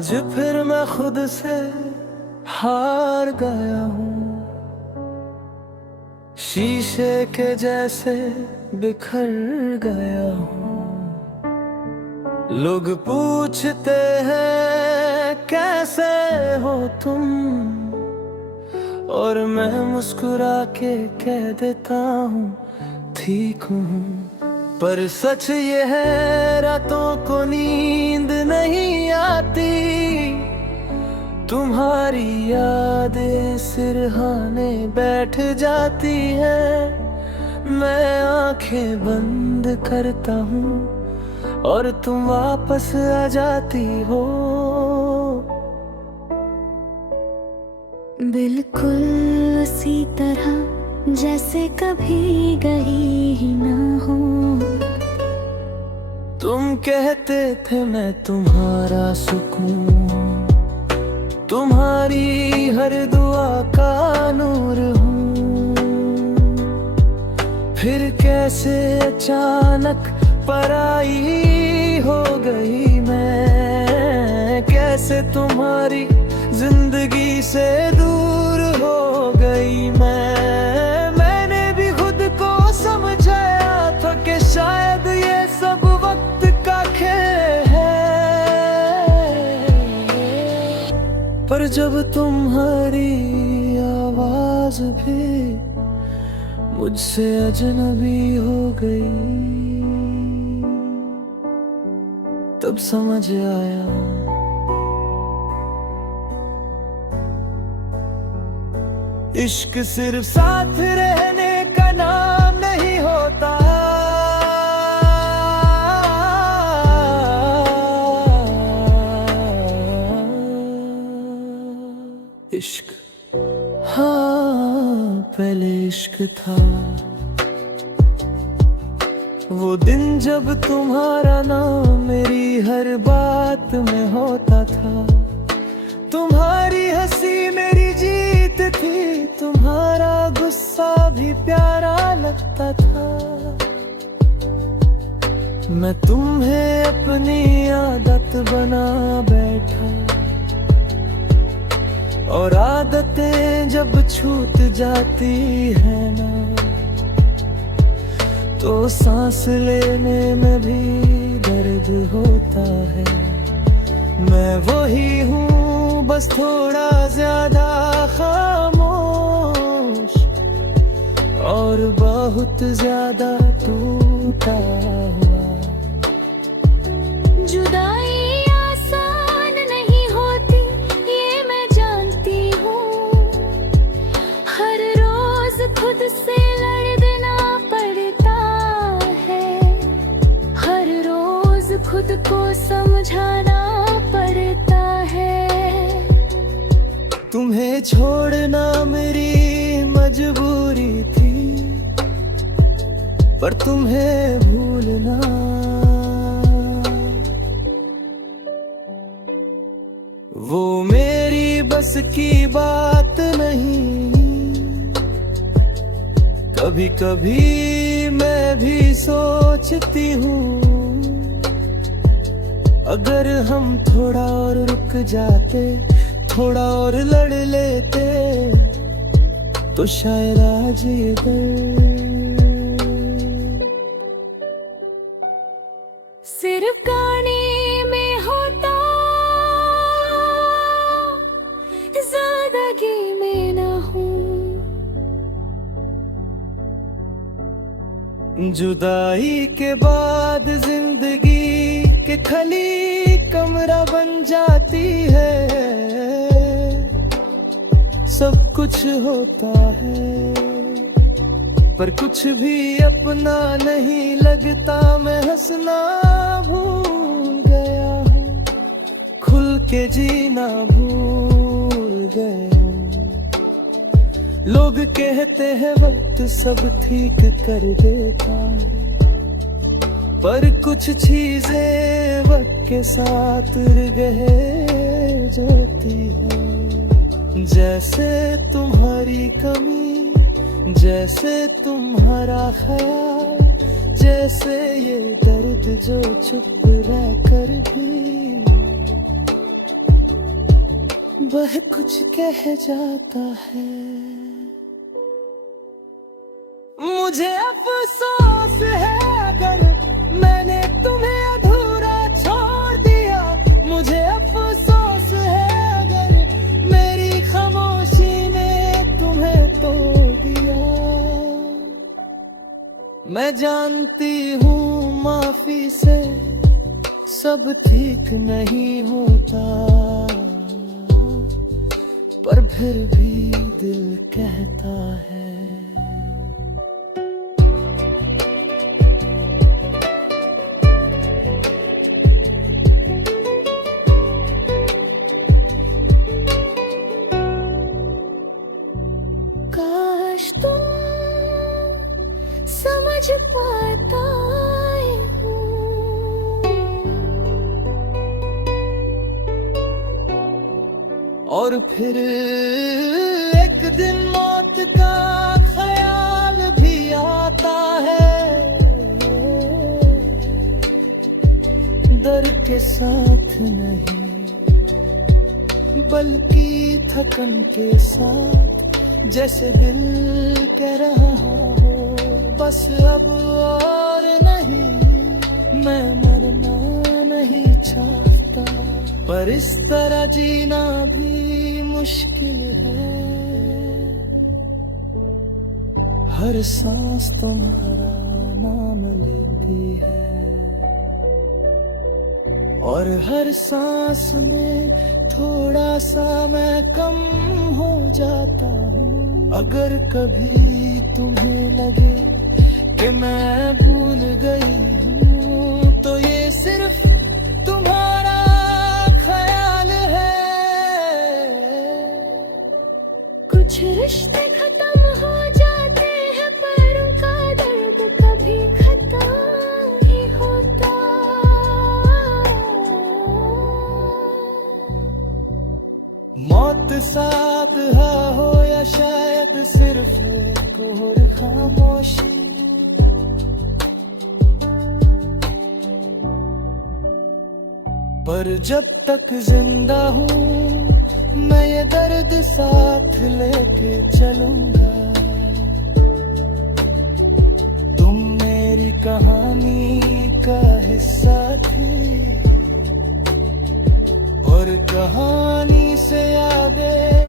आज फिर मैं खुद से हार गया हूँ, शीशे के जैसे बिखर गया हूँ। लोग पूछते हैं कैसे हो तुम, और मैं मुस्कुरा के कह देता हूँ ठीक हूँ। पर सच ये है रातों को नींद नहीं आती, तुम्हारी यादें सिरहाने बैठ जाती है। मैं आंखें बंद करता हूँ और तुम वापस आ जाती हो। बिल्कुल उसी तरह जैसे कभी गई ही ना हो। तुम कहते थे मैं तुम्हारा सुकून, तुम्हारी हर दुआ का नूर हूँ। फिर कैसे अचानक पराई हो गई मैं, कैसे तुम्हारी जिंदगी से दूर हो गई मैं। मैंने भी खुद को समझाया था कि शायद ये सब वक्त का खेल है, पर जब तुम्हारी आवाज भी मुझसे अजनबी हो गई, तब समझ आया इश्क सिर्फ साथ रहने का नाम नहीं होता। इश्क, हाँ पहले इश्क था वो दिन जब तुम्हारा नाम मेरी हर बात में होता था। तुम्हारी हंसी मेरी जीत थी, तुम्हारा गुस्सा भी प्यारा लगता था। मैं तुम्हें अपनी आदत बना बैठा, और आदतें जब छूट जाती है ना, तो सांस लेने में भी दर्द होता है। मैं वही हूँ बस थोड़ा ज्यादा खामोश, और बहुत ज्यादा टूटा हुआ। जुदाई आसान नहीं होती ये मैं जानती हूँ, हर रोज खुद से लड़ना पड़ता है, हर रोज खुद को समझाना पड़ता है। तुम्हें छोड़ना मेरी मजबूरी थी, पर तुम्हें भूलना वो मेरी बस की बात नहीं। कभी कभी मैं भी सोचती हूँ, अगर हम थोड़ा और रुक जाते, थोड़ा और लड़ लेते, तो शायद आज ये दर्द सिर्फ गाने में होता, ज़िंदगी में ना हूँ। जुदाई के बाद जिंदगी के खली कमरा बन जाती है। सब कुछ होता है, पर कुछ भी अपना नहीं लगता। मैं हंसना भूल गया हूँ, खुल के जीना भूल गया हूँ। लोग कहते हैं वक्त सब ठीक कर देता है, पर कुछ चीजें वक्त के साथ रह जाती है। जैसे तुम्हारी कमी, जैसे तुम्हारा ख्याल, जैसे ये दर्द जो चुप रह कर भी वह कुछ कह जाता है। मुझे अफसोस है अगर मैंने तुम्हें अधूरा छोड़ दिया। मुझे अफसोस है अगर मेरी खामोशी ने तुम्हें तोड़ दिया। मैं जानती हूँ माफी से सब ठीक नहीं होता, पर फिर भी दिल कहता है। काश तुम समझ पाता और फिर एक दिन मौत का ख्याल भी आता है, डर के साथ नहीं बल्कि थकन के साथ, जैसे दिल कह रहा हो बस अब और नहीं। मैं मरना नहीं चाहता, पर इस तरह जीना भी मुश्किल है। हर सांस तुम्हारा नाम लेती है, और हर सांस में थोड़ा सा मैं कम हो जाता हूँ। अगर कभी तुम्हें लगे कि मैं भूल गई हूँ, तो ये सिर्फ तुम्हारा ख्याल है। कुछ रिश्ते खत्म हो जाते हैं, पर उनका दर्द कभी खत्म नहीं होता। मौत सादहा हो या शायद सिर्फ एक और खामोशी, पर जब तक जिंदा हूँ मैं ये दर्द साथ लेके चलूंगा। तुम मेरी कहानी का हिस्सा थी, और कहानी से यादें